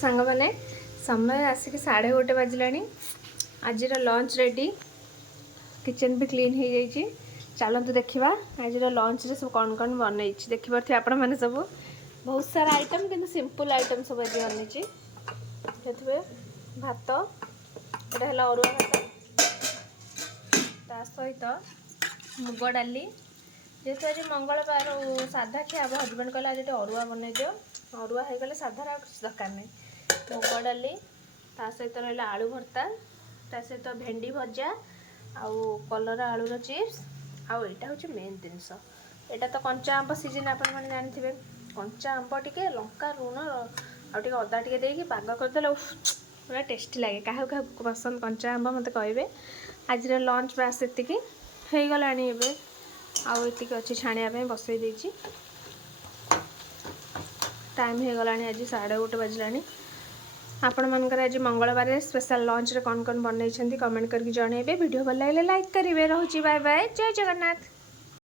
सांग मैंने समय आसिक 1:30 बाजिलानी आज लंच रेडी किचन भी क्लीन हो जाइए। चलतु देखा आज लंच रे सब कौन कौन बनई देखिए आपण मैंने सब बहुत सारा आइटम किंतु सिंपल आइटम सब आज बनई देखिए भात एटा है अरुआ भात ता सहित मुग डाली जेहेतु आज मंगलवार साधा खिया हम हजबैंड कहले आज अरुआ बनई दियो अरुआ हो गले साधार किसी दरकार नहीं मुग डाली ता सहित रहा आलू भर्ता ता सहित भेंडी भजा आउ कलरा आलूर चिप्स आउ यहाँ हूँ मेन जिनस यहाँ तो कंचा आंब सीजन आपण मैंने जानते कंचा आंब टे लंका लुण आगे अदा टे देकी पाग करदे पूरा टेस्टी लगे क्या क्या पसंद कंचा आंब मत कहे। आज लंच बास एतिकी हो गला आउे अच्छी छाणिया बसई देची टाइम हो गला आज 1:30 बाजिलानी। आपण मानकर आज मंगलवार स्पेशल लंच रे कौन कौन बनई कमेंट करके जनइबे वीडियो भल लगे लाइक करेंगे। रोची बाय बाय जय जगन्नाथ।